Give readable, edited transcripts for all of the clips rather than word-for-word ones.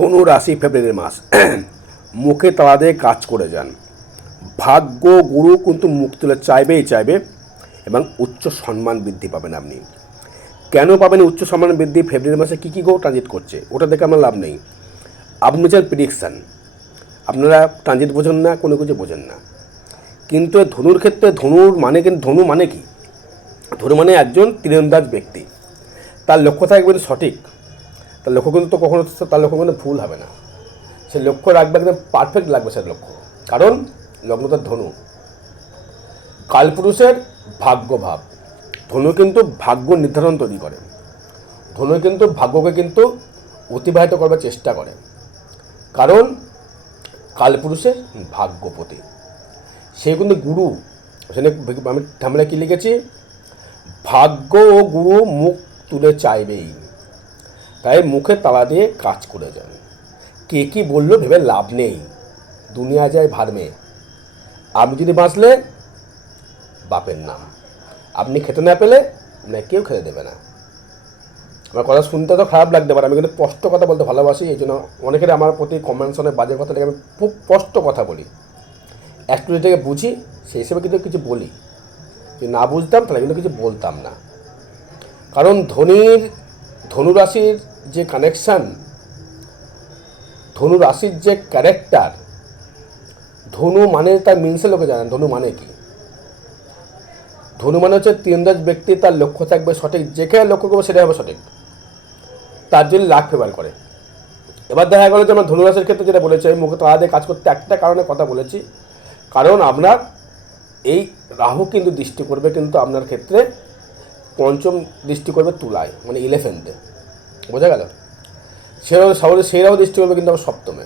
ধনু রাশি ফেব্রুয়ারি মাস মুখে তালা দিয়ে কাজ করে যান। ভাগ্য গুরু কিন্তু মুখ তুলে চাইবে এবং উচ্চ সম্মান বৃদ্ধি পাবেন। আপনি কেন পাবেন উচ্চ সম্মান বৃদ্ধি? ফেব্রুয়ারি মাসে কী কী গ্রহ ট্রানজিট করছে ওটা দেখে আমার লাভ নেই। আপনি চান প্রেডিকশান, আপনারা ট্রানজিট বোঝেন না, কোনো কিছু বোঝেন না। কিন্তু ধনুর ক্ষেত্রে ধনু মানে কি? ধনু মানে একজন তীরন্দাজ ব্যক্তি, তার লক্ষ্য থাকবে সঠিক, তার লক্ষ্য কিন্তু কখনো তার লক্ষ্য কিন্তু ভুল হবে না। সে লক্ষ্য রাখবে একদম পারফেক্ট লাগবে সে লক্ষ্য, কারণ লগ্ন তার ধনু। কালপুরুষের ভাগ্যভাব, ধনু কিন্তু ভাগ্য নির্ধারণ তৈরি করে। ধনু কিন্তু ভাগ্যকে কিন্তু অতিবাহিত করবার চেষ্টা করে, কারণ কালপুরুষের ভাগ্যপতি সে কিন্তু গুরু। সেখানে আমি ঠামলা কী লিখেছি? ভাগ্য ও গুরু মুখ তুলে চাইবেই, তাই মুখে তালা দিয়ে কাজ করে যান। কে কী বললো ভেবে লাভ নেই, দুনিয়া যায় ভারমে। আপনি যদি বাঁচলে বাপের নাম, আপনি খেতে না পেলে আপনাকে কেউ খেতে দেবে না। আমার কথা শুনতে তো খারাপ লাগতে পারে, আমি কিন্তু স্পষ্ট কথা বলতে ভালোবাসি। এই জন্য অনেকের আমার প্রতি কমেন্টসনে বাজে কথা থেকে আমি খুব স্পষ্ট কথা বলি, একটু থেকে বুঝি সেই হিসেবে কিন্তু কিছু বলি। যদি না বুঝতাম তাহলে কিন্তু কিছু বলতাম না। কারণ ধনুরাশির যে কানেকশান, ধনুরাশির যে ক্যারেক্টার, ধনু মানে তার মিনসে লোকে জানেন ধনু মানে কি। ধনু মানে হচ্ছে তীরন্দাজ ব্যক্তি, তার লক্ষ্য থাকবে সঠিক, যেখানে লক্ষ্য করবে সেটাই হবে সঠিক, তার জন্য লাখ ফেভার করে। এবার দেখা গেলো যে আমার ধনুরাশির ক্ষেত্রে যেটা বলেছি, আমি মুখে তালা দিয়ে কাজ করতে একটা কারণে কথা বলেছি, কারণ আপনার এই রাহু কিন্তু দৃষ্টি করবে কিন্তু আপনার ক্ষেত্রে পঞ্চম দৃষ্টি করবে তুলায়, মানে 11th, বোঝা গেল? সেই রাহু দৃষ্টি করবে কিন্তু আমার সপ্তমে,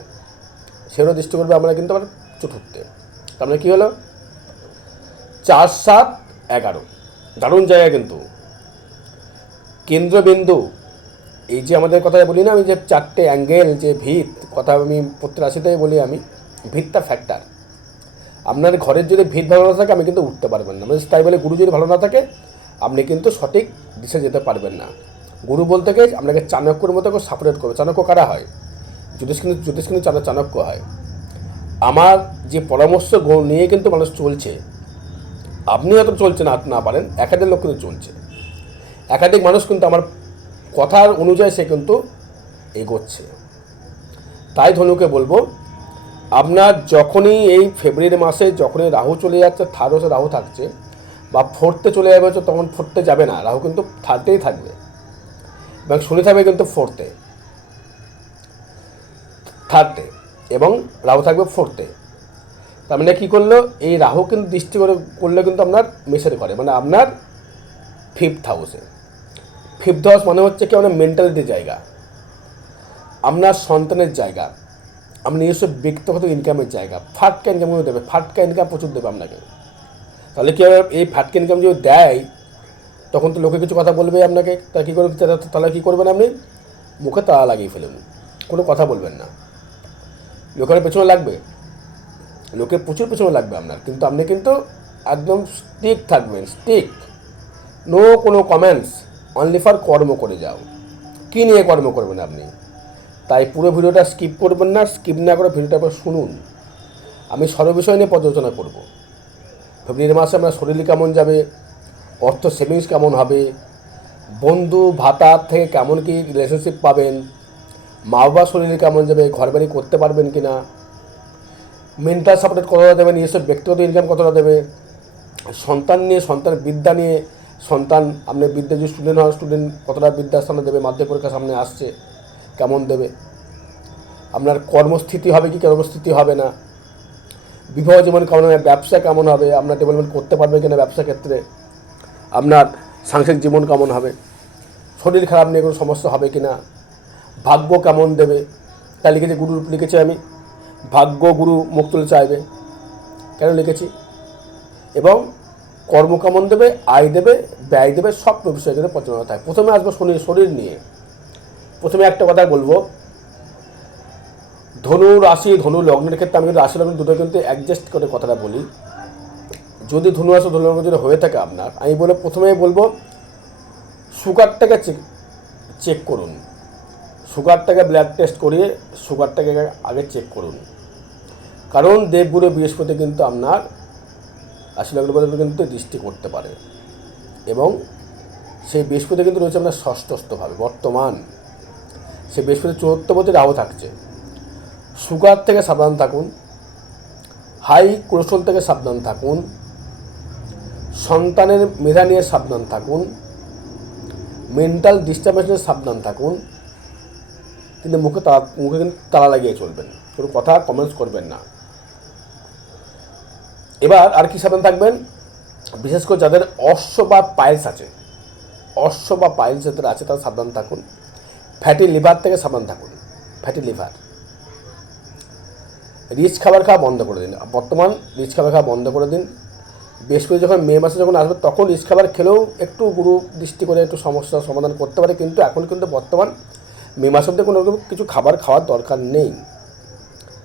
সেরাও দৃষ্টি করবে আমরা কিন্তু আবার চতুর্থে। তার মানে কী হলো? 4, 7, 11 দারুণ জায়গা কিন্তু কেন্দ্রবিন্দু। এই যে আমাদের কথায় বলি না আমি, যে 4টে অ্যাঙ্গেল, যে ভিত কথা আমি প্রত্যেক রাশিতেই বলি, আমি ভিতটা ফ্যাক্টর। আপনার ঘরের যদি ভিত ভালো না থাকে আমি কিন্তু উঠতে পারবেন না, মানে তাই বলে গুরু যদি ভালো না থাকে আপনি কিন্তু সঠিক দিশে যেতে পারবেন না। গুরু বলতে গিয়ে আপনাকে চাণক্যর মতো করে সাপোর্ট করবে। চাণক্য কারা হয়? জ্যোতিষ কিন্তু চাণক্য হয়। আমার যে পরামর্শ নিয়ে কিন্তু মানুষ চলছে, আপনি হয়তো চলছে না পারেন, একাধিক লোক কিন্তু চলছে, একাধিক মানুষ কিন্তু আমার কথার অনুযায়ী সে কিন্তু এগোচ্ছে। তাই ধনুকে বলবো, আপনার যখনই এই ফেব্রুয়ারি মাসে যখনই রাহু চলে যাচ্ছে, থার্ড হাউসে রাহু থাকছে, বা ফোর্থে চলে যাবে, তখন ফোর্থে যাবে না, রাহু কিন্তু থার্ডেই থাকবে, এবং শনি থাকবে কিন্তু থার্ডে, এবং রাহু থাকবে ফোর্থে। তার মানে কী করলো? এই রাহু কিন্তু দৃষ্টি করলে কিন্তু আপনার মেসের করে, মানে আপনার 5th হাউসে। 5th হাউস মানে হচ্ছে কি? আপনার মেন্টালিটির জায়গা, আপনার সন্তানের জায়গা, আপনার নিজস্ব ব্যক্তিগত ইনকামের জায়গা। ফাটকা ইনকাম দেবে, ফাটকা ইনকাম প্রচুর দেবে আপনাকে। তাহলে কী হবে? এই ফাটকা ইনকাম যদি দেয় তখন তো লোকে কিছু কথা বলবে আপনাকে, তা কী করবে? তাহলে কী করবেন? আপনি মুখে তালা লাগিয়ে ফেলুন, কোনো কথা বলবেন না। লোকের পেছনে লাগবে, লোকের প্রচুর পেছনে লাগবে আপনার, কিন্তু আপনি কিন্তু একদম স্টিক থাকবেন, স্টিক, নো কোনো কমেন্টস, অনলি ফর কর্ম করে যাও। কী নিয়ে কর্ম করবেন আপনি? তাই পুরো ভিডিওটা স্কিপ করবেন না, স্কিপ না করে ভিডিওটা আবার শুনুন। আমি সর্ববিষয় নিয়ে পর্যালোচনা করব। ফেব্রুয়ারি মাসে আপনার শরীর কেমন যাবে, অর্থ সেভিংস কেমন হবে, বন্ধু ভাতার থেকে কেমন কি রিলেশনশিপ পাবেন, মা বাবার শরীরে কেমন যাবে, ঘর বাড়ি করতে পারবেন কি না, মেন্টাল সাপোর্ট কতটা দেবে, নিজস্ব ব্যক্তিগত ইনকাম কতটা দেবে, সন্তান নিয়ে, সন্তানের বিদ্যা নিয়ে, সন্তান আপনি বিদ্যা যদি স্টুডেন্ট হন, স্টুডেন্ট কতটা বিদ্যার সামনে দেবে, মাধ্যমিক পরীক্ষার সামনে আসছে কেমন দেবে, আপনার কর্মস্থিতি হবে কি কর্মস্থিতি হবে না, বিবাহ জীবন কেমন হবে, ব্যবসা কেমন হবে, আপনার ডেভেলপমেন্ট করতে পারবে কিনা ব্যবসা ক্ষেত্রে, আপনার সাংসারিক জীবন কেমন হবে, শরীর খারাপ নিয়ে কোনো সমস্যা হবে কি না, ভাগ্য কেমন দেবে। তাই লিখেছি, গুরু লিখেছি আমি, ভাগ্য গুরু মুখ তুলে চাইবে, কেন লিখেছি, এবং কর্ম কেমন দেবে, আয় দেবে, ব্যয় দেবে, সব বিষয় কিন্তু পর্যালোচনা থাকে। প্রথমে আসবো শরীর নিয়ে। প্রথমে একটা কথা বলবো, ধনু রাশি, ধনু লগ্নের ক্ষেত্রে আমি কিন্তু রাশি লগ্ন দুটো কিন্তু অ্যাডজাস্ট করে কথাটা বলি। যদি ধনু রাশি ধনু লগ্ন যদি হয়ে থাকে আপনার, আমি প্রথমেই বলবো সুগারটাকে চেক করুন। সুগারটাকে ব্লাড টেস্ট করিয়ে সুগারটাকে আগে চেক করুন, কারণ দেবগুরু বৃহস্পতি কিন্তু আপনার রাশি লগ্নের উপর কিন্তু দৃষ্টি করতে পারে, এবং সেই বৃহস্পতি কিন্তু রয়েছে আপনার ষষ্ঠস্থভাবে। বর্তমান সে বৃহস্পতি চতুর্থপতি রাহু থাকছে। সুগার থেকে সাবধান থাকুন, হাই কোলেস্ট্রল থেকে সাবধান থাকুন, সন্তানের মেধা নিয়ে সাবধান থাকুন, মেন্টাল ডিস্টার্বেন্সে সাবধান থাকুন, কিন্তু মুখে কিন্তু তালা লাগিয়ে চলবেন, কোনো কথা কমেন্টস করবেন না। এবার আর কি সাবধান থাকবেন, বিশেষ করে যাদের অশ্ব বা পাইলস আছে, অশ্ব বা পাইলস যাদের আছে তারা সাবধান থাকুন। ফ্যাটি লিভার থেকে সাবধান থাকুন, ফ্যাটি লিভার। রিচ খাবার খাওয়া বন্ধ করে দিন, বর্তমান রিচ খাবার খাওয়া বন্ধ করে দিন। বৃহস্পতি যখন মে মাসে যখন আসবে তখন রিচ খাবার খেলেও একটু গুরু দৃষ্টি করে একটু সমস্যার সমাধান করতে পারে, কিন্তু এখন কিন্তু বর্তমান মে মাস অব্দি কোনো কিছু খাবার খাওয়ার দরকার নেই,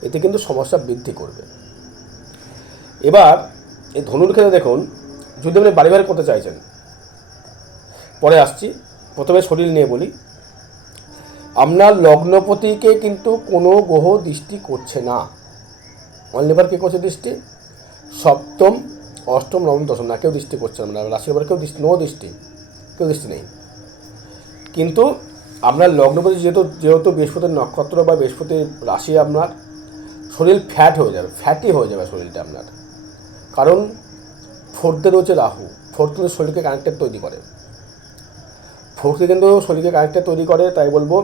এতে কিন্তু সমস্যা বৃদ্ধি করবে। এবার এই ধনুর ক্ষেত্রে দেখুন, যদি আপনি বাড়ি বাড়ি করতে চাইছেন, পরে আসছি, প্রথমে শরীর নিয়ে বলি। আপনার লগ্নপতিকে কিন্তু কোনো গ্রহ দৃষ্টি করছে না, অনলিভার কে করছে দৃষ্টি, সপ্তম অষ্টম নবম দশম না, কেউ দৃষ্টি করছে না, রাশির উপর কেউ দৃষ্টি, কেউ দৃষ্টি নেই। কিন্তু আপনার লগ্নপতি যেহেতু বৃহস্পতির নক্ষত্র বা বৃহস্পতির রাশি, আপনার শরীর ফ্যাটি হয়ে যাবে শরীরটা আপনার, কারণ ফোর্থে রয়েছে রাহু। ফোর্থ কিন্তু শরীরকে কানেক্টেড তৈরি করে, ফোর্থে কিন্তু শরীরকে কানেক্টেড তৈরি করে। তাই বলবো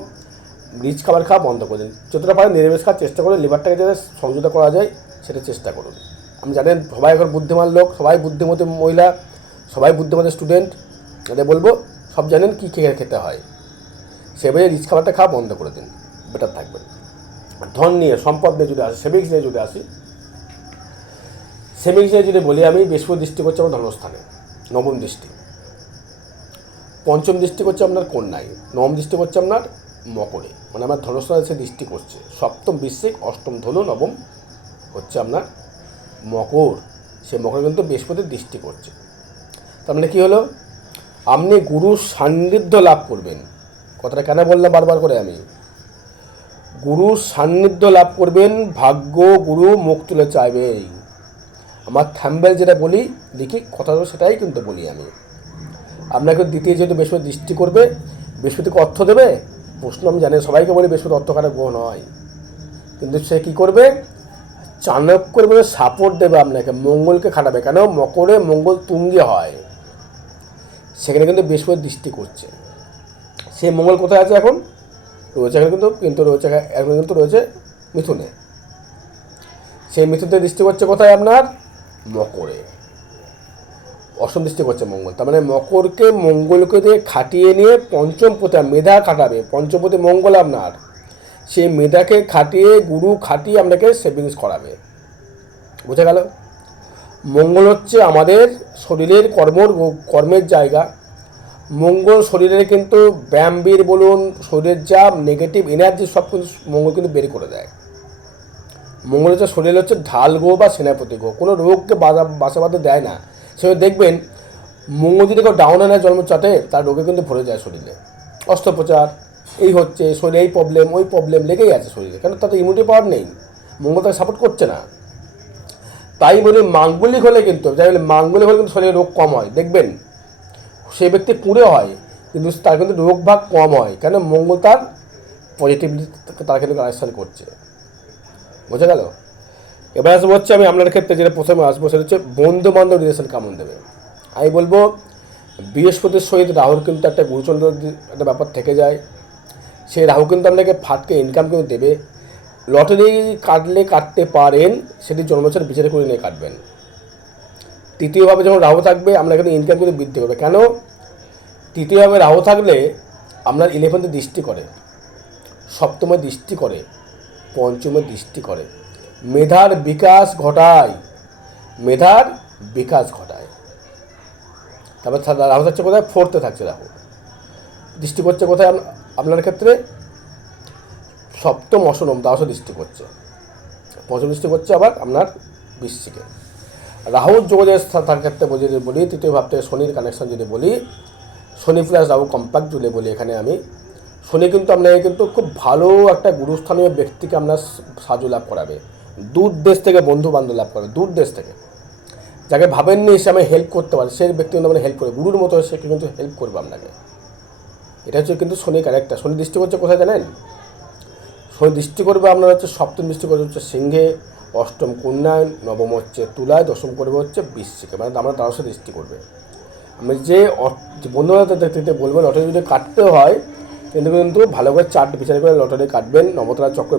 রিচ খাবার খাওয়া বন্ধ করে দিন, যতটা পারেন নিরামিষ খাওয়ার চেষ্টা করুন, লিভারটাকে যাতে সংযত করা যায় সেটা চেষ্টা করুন। আমি জানেন সবাই এখন বুদ্ধিমান লোক, সবাই বুদ্ধিমতী মহিলা, সবাই বুদ্ধিমতী স্টুডেন্ট, এদের বলবো সব জানেন কী খেতে হয়, সেভাবে রিচ খাবারটা খাওয়া বন্ধ করে দিন, বেটার থাকবেন। ধন নিয়ে, সম্পদ নিয়ে যদি আসি, সেভিংস নিয়ে যদি আসি, সেভিংস নিয়ে যদি বলি, আমি বৃহস্পতি দৃষ্টি করছি আমার ধনস্থানে, নবম দৃষ্টি, পঞ্চম দৃষ্টি করছে আপনার কন্যায়, নবম দৃষ্টি করছে আপনার মকরে, মানে আমার ধনস্থানে সে দৃষ্টি করছে। সপ্তম বৃশ্চিক, অষ্টম ধনু, নবম হচ্ছে আপনার মকর, সে মকরে কিন্তু বৃহস্পতির দৃষ্টি করছে। তার মানে কী হলো, আপনি গুরুর সান্নিধ্য লাভ করবেন। কথাটা কেন বললাম বারবার করে, আমি গুরুর সান্নিধ্য লাভ করবেন, ভাগ্য গুরু মুখ তুলে চাইবে। আমার থাম্বেল যেটা বলি লিখি, কথাটা সেটাই কিন্তু বলি আমি। আপনাকে দ্বিতীয় যেহেতু বৃহস্পতি দৃষ্টি করবে, বৃহস্পতিকে অর্থ দেবে, প্রশ্ন আমি জানি সবাইকে বলি বৃহস্পতি অর্থ খারাপ গ্রহ নয়, কিন্তু সে কী করবে, চাণক্যের মধ্যে সাপোর্ট দেবে আপনাকে, মঙ্গলকে খাটাবে। কেন, মকরে মঙ্গল তুঙ্গে হয়, সেখানে কিন্তু বৃহস্পতি দৃষ্টি করছে। সেই মঙ্গল কোথায় আছে এখন, রয়েছে এখানে কিন্তু রয়েছে এখন কিন্তু রয়েছে মিথুনে। সেই মিথুনতে দৃষ্টি করছে কোথায়, আপনার মকরে, অষ্টম দৃষ্টি করছে মঙ্গল। তার মানে মঙ্গলকে দিয়ে খাটিয়ে নিয়ে পঞ্চম পতি মেধা খাটাবে, পঞ্চমপতি মঙ্গল আপনার, সেই মেধাকে খাটিয়ে গুরু খাটিয়ে আপনাকে সেভিংস করাবে। বুঝে গেল, মঙ্গল হচ্ছে আমাদের শরীরের কর্মের জায়গা। মঙ্গল শরীরের কিন্তু ব্যায়ামবীর বলুন, শরীরের যা নেগেটিভ এনার্জি সব কিন্তু মঙ্গল কিন্তু বের করে দেয়। মঙ্গল হচ্ছে শরীর হচ্ছে ঢাল গ্রহ বা সেনাপতি গ্রহ, কোনো রোগকে বাসা বাঁধতে দেয় না। সেভাবে দেখবেন মঙ্গল যদি কেউ ডাউন আনায় জন্মচাটে, তার রোগে কিন্তু ভরে যায় শরীরে, অস্ত্রোপচার এই হচ্ছে, শরীরে এই প্রবলেম ওই প্রবলেম লেগেই আছে শরীরে, কেন তাতে ইমিউনিটি পাওয়ার নেই, মঙ্গল তাকে সাপোর্ট করছে না। তাই বলি মাঙ্গলিক হলে কিন্তু, যাই বলে মাঙ্গলিক হলে কিন্তু শরীরে রোগ কম হয়, দেখবেন সেই ব্যক্তি পুড়ে হয় কিন্তু তার কিন্তু রোগ ভাগ কম হয়, কেন মঙ্গল তার পজিটিভলি তার কিন্তু কানেকশান করছে। বোঝা গেল। এবার আসবো হচ্ছে, আমি আপনার ক্ষেত্রে যেটা প্রথমে আসবো সেটা হচ্ছে বন্ধু বান্ধব রিলেশন কেমন দেবে। আমি বলবো বৃহস্পতির সহিত রাহুর কিন্তু একটা গুরুচন্দ্র একটা ব্যাপার থেকে যায়, সেই রাহু কিন্তু আপনাকে ফাটকে ইনকাম কিন্তু দেবে। লটারি কাটতে পারেন, সেটি জন্মছর বিচার করে নিয়ে কাটবেন। তৃতীয়ভাবে যখন রাহু থাকবে আপনার কিন্তু ইনকাম কিন্তু বৃদ্ধি করবে। কেন, তৃতীয়ভাবে রাহু থাকলে আপনার 11th দৃষ্টি করে, সপ্তমে দৃষ্টি করে, পঞ্চমে দৃষ্টি করে, মেধার বিকাশ ঘটায়, তারপর রাহু থাকছে কোথায়, 4th থাকছে রাহু, দৃষ্টি করছে কোথায় আপনার ক্ষেত্রে, সপ্তম অষ্টম দ্বাদশ দৃষ্টি করছে, পঞ্চম দৃষ্টি করছে আবার আপনার বৃশ্চিকে। রাহুর যোগের তার ক্ষেত্রে যদি বলি, তৃতীয় ভাব থেকে শনির কানেকশন যদি বলি, শনি প্লাস রাহু কম্প্যাক্ট যদি বলি, এখানে আমি শনি কিন্তু আপনাকে কিন্তু খুব ভালো একটা গুরুস্থানীয় ব্যক্তিকে আপনার সাহায্য লাভ করাবে, দূর দেশ থেকে বন্ধু বান্ধব লাভ করাবে, দূর দেশ থেকে যাকে ভাবেননি সে আমি হেল্প করতে পারে, সেই ব্যক্তি কিন্তু আপনাকে হেল্প করবে, গুরুর মতো সে কিন্তু হেল্প করবে আপনাকে। এটা হচ্ছে কিন্তু শনি ক্যারেক্টার। শনি দৃষ্টি করছে কোথায় জানেন? শনি দৃষ্টি করবে আপনার হচ্ছে সপ্তম দৃষ্টি করবে হচ্ছে সিংহে, অষ্টম কন্যায়, নবম হচ্ছে তুলায়, দশম করবে হচ্ছে বৃশ্চিকে, মানে আমরা দ্বাদশে দৃষ্টি করবে। আমি যে বন্ধুরা দেখতে বলবেন লটারি যদি কাটতে হয় কিন্তু ভালো করে চার্ট বিচার করে লটারি কাটবেন, নবতারা চক্র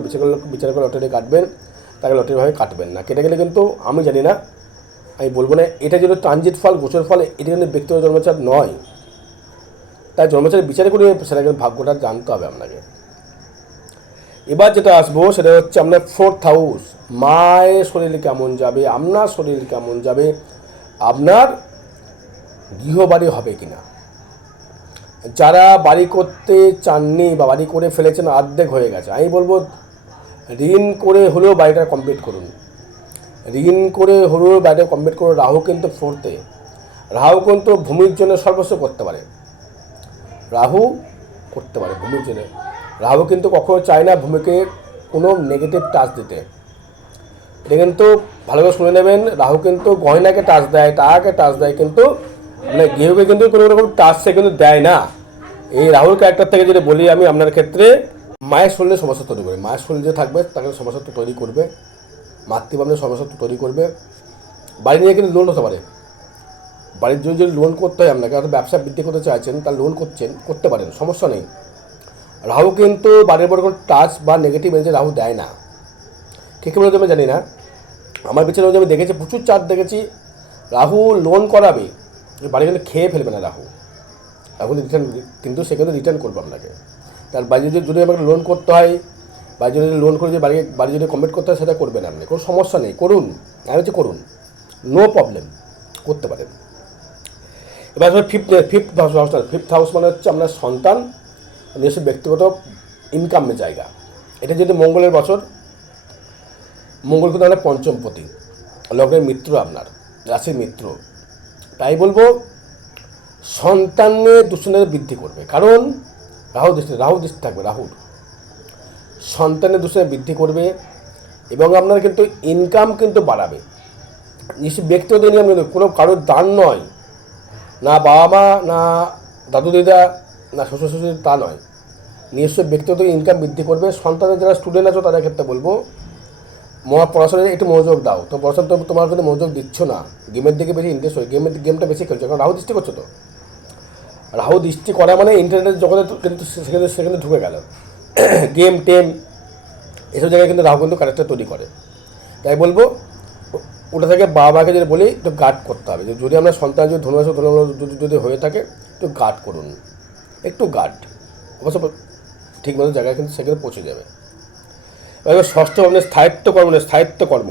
বিচার করে লটারি কাটবেন, তাকে লটারিভাবে কাটবেন না। কেটে গেলে কিন্তু আমি জানি না, আমি বলবো না এটা যেটা ট্রানজিট ফল গোচর ফল, এটা কিন্তু ব্যক্তিগত জন্মচার নয়, তাই জন্মচার বিচার করে সেটা কিন্তু ভাগ্যটা জানতে হবে আপনাকে। এবার যেটা আসবো সেটা হচ্ছে আপনার 4th হাউস। মায়ের শরীর কেমন যাবে, আপনার শরীর কেমন যাবে, আপনার গৃহবাড়ি হবে কিনা। যারা বাড়ি করতে চাননি বা বাড়ি করে ফেলেছেন অর্ধেক হয়ে গেছে, আমি বলবো ঋণ করে হলেও বাড়িটা কমপ্লিট করুন, ঋণ করে হলেও বাড়িটা কমপ্লিট করুন। রাহু কিন্তু 4th-এ, রাহু কিন্তু ভূমির জন্য সর্বস্ব করতে পারে, রাহু করতে পারে ভূমির জন্য। রাহু কিন্তু কখনো চায় না ভূমিকে কোনো নেগেটিভ টাচ দিতে, এটা কিন্তু ভালোভাবে শুনে নেবেন। রাহু কিন্তু গয়নাকে টাচ দেয়, টাকাকে টাচ দেয়, কিন্তু মানে গৃহকে কিন্তু কোনো রকম টাচ সে কিন্তু দেয় না। এই রাহুর ক্যারেক্টার থেকে যদি বলি আমি আপনার ক্ষেত্রে, মায়ের শরীরে সমস্যা তৈরি করবে, মায়ের শরীর যে থাকবে তাকে সমস্যা তৈরি করবে, মাতৃভাবের সমস্যা তৈরি করবে। বাড়ি নিয়ে কিন্তু লোন হতে পারে, বাড়ির জন্য যদি লোন করতে হয় আপনাকে, হয়তো ব্যবসা বৃদ্ধি করতে চাইছেন, তার লোন করতে পারেন, সমস্যা নেই। রাহু কিন্তু বাড়ির পর কোনো টাচ বা নেগেটিভ এনার্জি রাহু দেয় না। কে কে বলতে আমি জানি না, আমার বিচারে আমি দেখেছি, প্রচুর চার্ট দেখেছি রাহু লোন করাবে, বাড়ি কিন্তু খেয়ে ফেলবে না রাহু, রাহু রিটার্ন, কিন্তু সে কিন্তু রিটার্ন করবে আপনাকে। তার বাড়ি যদি আমাকে লোন করতে হয়, বাড়ি যদি লোন করে যে বাড়ি যদি কমপ্লিট করতে হয় সেটা করবেন আপনি, কোনো সমস্যা নেই, করুন, আমি হচ্ছে করুন, নো প্রবলেম, করতে পারেন। এবার ফিফথ হাউস মানে হচ্ছে আপনার সন্তান, নিজস্ব ব্যক্তিগত ইনকামের জায়গা। এটা যদি মঙ্গলের বছর, মঙ্গল কিন্তু আপনার পঞ্চমপতি, লগ্নের মিত্র, আপনার রাশির মিত্র, তাই বলবো সন্তানের দুশ্চিন্তা বৃদ্ধি করবে, কারণ রাহু দৃষ্টি থাকবে, রাহুর সন্তানের দুশ্চিন্তা বৃদ্ধি করবে এবং আপনার কিন্তু ইনকাম কিন্তু বাড়াবে। নিশ্চয় ব্যক্তিগত নিয়ম কিন্তু কোনো কারোর দান নয়, না বাবা মা, না দাদু দিদা, না শ্বশুর শ্বশুর, তা নয়, নিজস্ব ব্যক্তিগত ইনকাম বৃদ্ধি করবে। সন্তানের যারা স্টুডেন্ট আছো তাদের ক্ষেত্রে বলবো পড়াশোনায় একটু মনোযোগ দাও, তো পড়াশোনা তো তোমার কিন্তু মনোযোগ দিচ্ছ না, গেমের দিকে বেশি ইন্টারেস্ট হয়, গেমটা বেশি খেলছো, কারণ রাহু দৃষ্টি করছো, তো রাহু দৃষ্টি করা মানে ইন্টারনেট জগতে কিন্তু সেখানে ঢুকে গেল, গেম টেম এসব জায়গায় কিন্তু রাহু কিন্তু ক্যারেক্টার তৈরি করে। তাই বলবো ওটা থেকে বাবাকে যদি বলি একটু গার্ড করতে হবে, যদি আমরা সন্তান যদি ধনুরাশি যদি হয়ে থাকে একটু গার্ড করুন, একটু গার্ড, অবশ্য ঠিক মতো জায়গায় কিন্তু সেখানে পৌঁছে যাবে। এবার ষষ্ঠ আপনার স্থায়িত্ব কর্ম,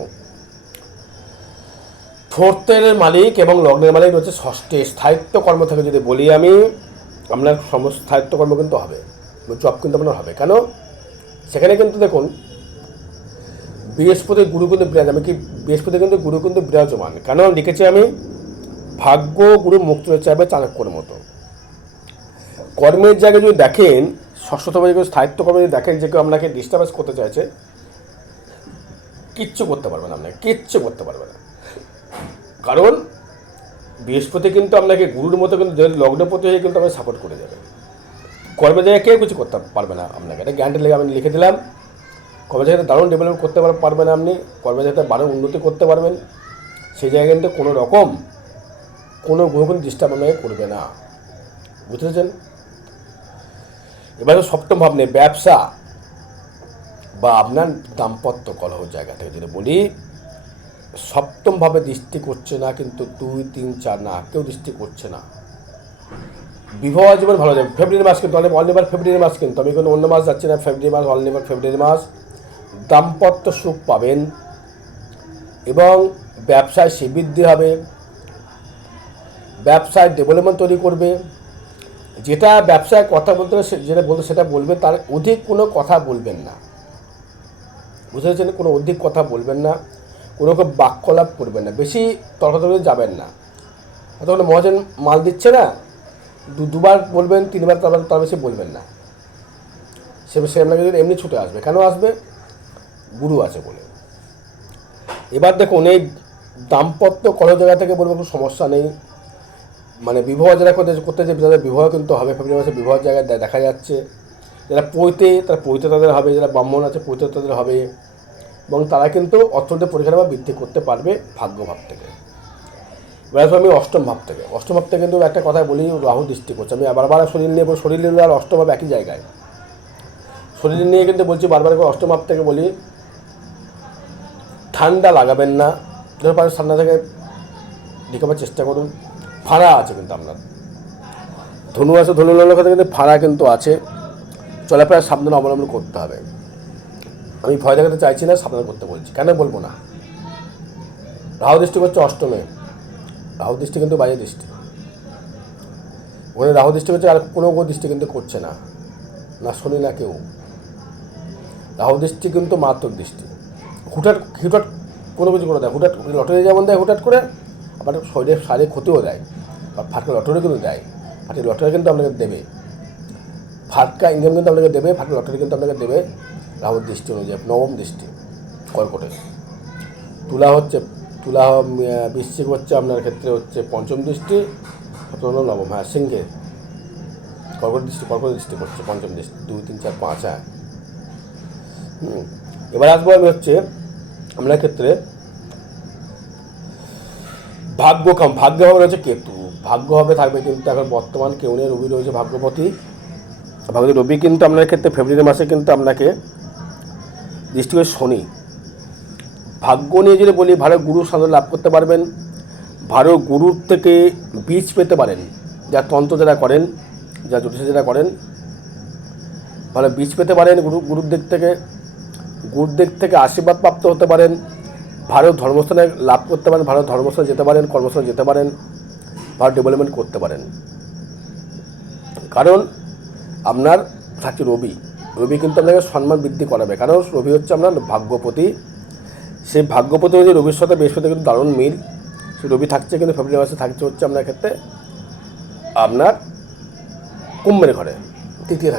4th-এর মালিক এবং লগ্নের মালিক হচ্ছে ষষ্ঠে। স্থায়িত্ব কর্ম থেকে যদি বলি আমি, আপনার সমস্ত স্থায়িত্ব কর্ম কিন্তু হবে, জব কিন্তু আপনার হবে। কেন? সেখানে কিন্তু দেখুন বৃহস্পতি গুরু কিন্তু বিরাজ, আমি কি বৃহস্পতি কিন্তু গুরু কিন্তু বিরাজমান, কেন লিখেছি আমি ভাগ্য গুরু মুক্ত চাইবে চাণক্যর মতো। কর্মের জায়গায় যদি দেখেন, ষষ্ঠতম স্থায়িত্ব কর্মে যদি দেখেন যে কেউ আপনাকে ডিস্টার্বেন্স করতে চাইছে, কিচ্ছু করতে পারবে না, আপনাকে কিচ্ছু করতে পারবে না, কারণ বৃহস্পতি কিন্তু আপনাকে গুরুর মতো কিন্তু লগ্নপতি হয়ে কিন্তু আপনাকে সাপোর্ট করে যাবে। কর্মের জায়গায় কেউ কিছু করতে পারবে না আপনাকে, এটা গ্যারান্টি লেগে আমি লিখে দিলাম। কর্মের জায়গাতে দারুণ ডেভেলপ করতে পারবেন আপনি, কর্মের জায়গাতে দারুণ উন্নতি করতে পারবেন, সেই জায়গায় কিন্তু কোনো রকম কোনো গ্রহ কিন্তু ডিস্টার্ব আপনাকে করবে না, বুঝতে পেরেছেন? এবার সপ্তম ভাব নিয়ে ব্যবসা বা আপনার দাম্পত্য কলহ জায়গা থেকে যদি বলি, সপ্তমভাবে দৃষ্টি করছে না, কিন্তু 2, 3, 4 না, কেউ দৃষ্টি করছে না। বিবাহ জীবন ভালো যাবে, ফেব্রুয়ারি মাস কিন্তু অল ফেব্রুয়ারি মাস, কিন্তু আমি কোনো অন্য মাস যাচ্ছি না, ফেব্রুয়ারি মাস অল ফেব্রুয়ারি মাস। দাম্পত্য সুখ পাবেন এবং ব্যবসায় শ্রীবৃদ্ধি হবে, ব্যবসায় ডেভেলপমেন্ট তৈরি করবে। যেটা ব্যবসায় কথা বলতে যেটা বলতে সেটা বলবে, তার অধিক কোনো কথা বলবেন না, বুঝতে পেরেছেন? কোনো অধিক কথা বলবেন না, কোনো বাক্যলাপ করবেন না, বেশি তর্কাতর্কি যাবেন না। তখন মহাজন মাল দিচ্ছে না, দুবার বলবেন, 3বার, তার বেশি বলবেন না, সে আপনাকে যদি এমনি ছুটে আসবে, কেন আসবে? গুরু আছে বলে। এবার দেখুন, এই দাম্পত্য কোনো জায়গা থেকে বলবো কোনো সমস্যা নেই, মানে বিবাহ যারা করতে যে যাদের বিবাহ কিন্তু হবে, ফেব্রুয়ারি মাসে বিবাহের জায়গায় দেখা যাচ্ছে। যারা পৈতে, তারা পৈতে তাদের হবে, যারা ব্রাহ্মণ আছে পৈতে তাদের হবে, এবং তারা কিন্তু অর্থনৈতিক পরিকাঠামো বৃদ্ধি করতে পারবে ভাগ্যভাব থেকে। এবার আমি অষ্টম ভাব থেকে কিন্তু একটা কথা বলি, রাহু দৃষ্টি করছে। আমি বারবার শরীর নিয়ে শরীর নিয়ে আর অষ্টম ভাব একই জায়গায়, শরীর নিয়ে কিন্তু বলছি বারবার করে অষ্টম ভাব থেকে বলি, ঠান্ডা লাগাবেন না, যখন পারেন ঠান্ডা থেকে ঢেকাবার চেষ্টা করুন। ফাঁড়া আছে কিন্তু আপনার, ধনু আছে, ধনু লগ্ন কিন্তু ফাঁড়া কিন্তু আছে, চলাফেরা সাবধান অবলম্বন করতে হবে। আমি ভয় দেখাতে চাইছি না, সাবধান করতে বলছি। কেন বলবো না? রাহু দৃষ্টি করছে অষ্টমে, রাহু দৃষ্টি কিন্তু বাইরের দৃষ্টি, ওখানে রাহু দৃষ্টি করছে, আর কোনো দৃষ্টি কিন্তু করছে না, না শনি না কেউ। রাহু দৃষ্টি কিন্তু মারাত্মক দৃষ্টি, হুটহাট কোনো কিছু করে দেয়, হুটহাট লটারি যেমন দেয় হুটহাট করে, আবার শরীরের শারীরিক ক্ষতিও দেয়, আর ফাটকা লটারি কিন্তু দেয়, ফাটকা লটারি কিন্তু আপনাকে দেবে, ফাটকা ইনকাম কিন্তু আপনাকে দেবে, ফাটকা লটারি কিন্তু আপনাকে দেবে রাহুর দৃষ্টি অনুযায়ী। নবম দৃষ্টি কর্কটে, তুলা বৃশ্চিক হচ্ছে আপনার ক্ষেত্রে হচ্ছে পঞ্চম দৃষ্টি, নবম, হ্যাঁ সিংহে কর্কট দৃষ্টি করছে পঞ্চম দৃষ্টি, 2, 3, 4, 5, হ্যাঁ। এবার আসবো আমি হচ্ছে আপনার ক্ষেত্রে ভাগ্য হবে রয়েছে কেতু, ভাগ্য হবে থাকবে কিন্তু এখন বর্তমান কেউ নেই, রবি রয়েছে ভাগ্যপতি। রবি কিন্তু আপনার ক্ষেত্রে ফেব্রুয়ারি মাসে কিন্তু আপনাকে দৃষ্টি করে শনি। ভাগ্য নিয়ে যদি বলি, ভালো গুরু সাধন লাভ করতে পারবেন, ভালো গুরুর থেকে বীজ পেতে পারেন, যা তন্ত্র যারা করেন, যা জ্যোতিষ যারা করেন, ভালো বীজ পেতে পারেন গুরুর দিক থেকে আশীর্বাদ প্রাপ্ত হতে পারেন, ভালো ধর্মস্থানে লাভ করতে পারেন, ভালো ধর্মস্থানে যেতে পারেন, কর্মস্থানে যেতে পারেন, ভালো ডেভেলপমেন্ট করতে পারেন। কারণ আপনার থাকছে রবি কিন্তু আপনাকে সম্মান বৃদ্ধি করাবে, কারণ রবি হচ্ছে আপনার ভাগ্যপতি। সেই ভাগ্যপতি হচ্ছে রবির সাথে বৃহস্পতি কিন্তু দারুণ মিল, সেই রবি থাকছে কিন্তু ফেব্রুয়ারি মাসে থাকছে হচ্ছে আপনার ক্ষেত্রে আপনার কুম্ভের ঘরে তৃতীয়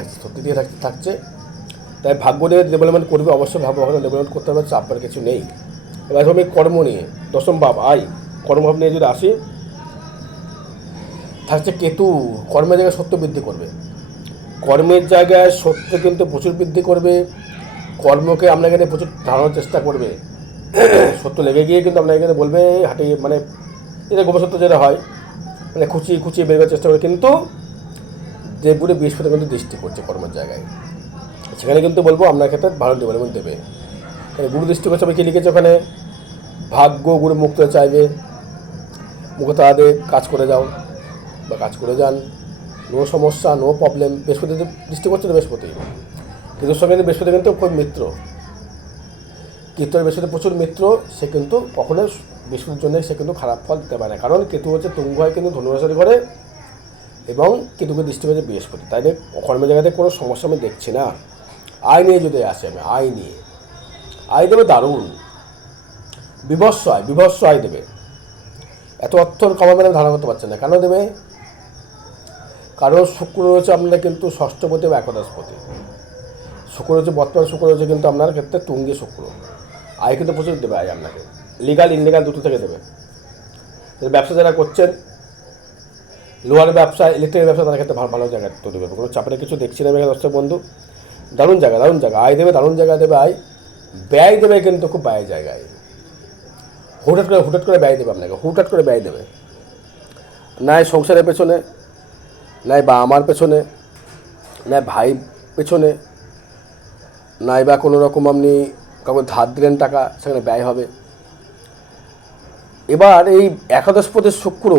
থাকছে। তাই ভাগ্য নিয়ে ডেভেলপমেন্ট করবে, অবশ্যই ভাগ্য ডেভেলপমেন্ট করতে হবে, চাপের কিছু নেই। এবার আমি কর্ম নিয়ে দশম ভাব কর্মভাব নিয়ে যদি আসি, থাকছে কেতু, কর্মের জায়গায় সত্য বৃদ্ধি করবে, কর্মের জায়গায় সত্য কিন্তু প্রচুর বৃদ্ধি করবে, কর্মকে আপনাকে এখানে প্রচুর ধারণার চেষ্টা করবে, সত্য লেগে গিয়ে কিন্তু আপনাকে এখানে বলবে হাঁটি, মানে এটা গোপসত্য যেটা হয়, মানে খুঁচিয়ে বের করার চেষ্টা করে, কিন্তু যে পুরো বৃহস্পতি কিন্তু দৃষ্টি করছে কর্মের জায়গায়, সেখানে কিন্তু বলবো আপনার ক্ষেত্রে ভালো ডেভেলপমেন্ট দেবে। গুরু দৃষ্টি করছে, আমি কি লিখেছে ওখানে, ভাগ্য গুরু মুক্ত চাইবে, মুখে তাদের কাজ করে যাও বা কাজ করে যান, নো সমস্যা, নো প্রবলেম। বৃহস্পতি দৃষ্টি করছে না, বৃহস্পতি কেতুর সঙ্গে বৃহস্পতি কিন্তু খুব মিত্র, কেতুর বৃহস্পতি প্রচুর মিত্র, সে কিন্তু কখনো বৃহস্পতির জন্য সে কিন্তু খারাপ ফল দিতে পারে না, কারণ কেতু হচ্ছে তুঙ্গ হয় কিন্তু ধনুরাশি ঘরে, এবং কেতুকে দৃষ্টি করেছে বৃহস্পতি। তাই কর্মের জায়গাতে কোনো সমস্যা আমি দেখছি না। আয় নিয়ে যদি আসে, আমি আয় দেবে দারুণ, বিভৎস আয় দেবে, এত অর্থ কমাবে না ধারণা করতে পারছেন না। কেন দেবে? কারণ শুক্র রয়েছে আপনারা কিন্তু ষষ্ঠপতি বা একাদশপতি, শুক্র রয়েছে বর্তমান, শুক্র রয়েছে কিন্তু আপনার ক্ষেত্রে তুঙ্গে শুক্র, আয় কিন্তু প্রচুর দেবে, আয় আপনাকে লিগাল ইনলিগাল দুটো থেকে দেবে। ব্যবসা যারা করছেন, লোহার ব্যবসা, ইলেকট্রিক ব্যবসা, তাদের ক্ষেত্রে ভালো জায়গা তৈরি করবে, কোনো চাপের কিছু দেখছি না দর্শক বন্ধু। দারুণ জায়গা আয় দেবে, দারুণ জায়গা দেবে আয়, ব্যয় দেবে কিন্তু খুব ব্যয় জায়গায়, হুটহাট করে ব্যয় দেবে আপনাকে, হুটহাট করে ব্যয় দেবে, নাই সংসারের পেছনে, নাই বা আমার পেছনে, নাই ভাই পেছনে, নাই বা কোনো রকম আপনি কাউকে ধার দিলেন টাকা, সেখানে ব্যয় হবে। এবার এই একাদশপতি শুক্র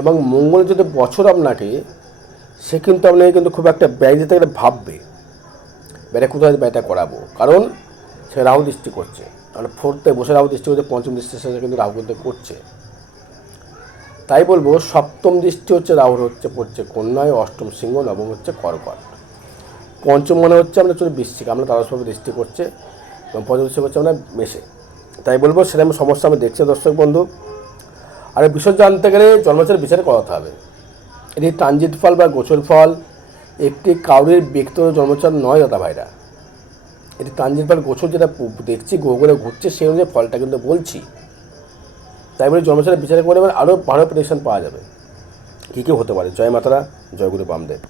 এবং মঙ্গল যদি বছর আপনাকে, সে কিন্তু আপনাকে কিন্তু খুব একটা ব্যয় দিতে গেলে ভাববে, ব্যয়টা কোথায় ব্যয়টা করাবো, কারণ সে রাহু দৃষ্টি করছে, কারণ ফোর্থে বসে রাহু দৃষ্টি করছে, পঞ্চম দৃষ্টির সাথে কিন্তু রাহু কিন্তু করছে। তাই বলবো সপ্তম দৃষ্টি হচ্ছে রাহুর হচ্ছে পড়ছে কন্যায়, অষ্টম সিংহ, নবম হচ্ছে কর্কট, পঞ্চম মনে হচ্ছে আমরা চলে বৃশ্চিক, আমরা দ্বাদশভাবে দৃষ্টি করছে, এবং পঞ্চম দৃষ্টি করছে আমরা মেষে। তাই বলবো সেরকম সমস্যা আমি দেখছি দর্শক বন্ধু। আর এই বিষয় জানতে গেলে জন্মাচার বিচার করাতে হবে, এটি ট্রানজিট ফল বা গোচর ফল, একটি কাউরের ব্যক্তিগত জন্মছক নয় দাদা ভাইরা, এটি তানজির গোছর যেটা দেখছি গুগলে ঘুরছে সেই অনুযায়ী ফলটা কিন্তু বলছি। তাই বলে জন্মছকে বিচার করে আরও ভালো প্রেডিকশন পাওয়া যাবে কী কী হতে পারে। জয় মাতারা, জয় গুরু বামদেব।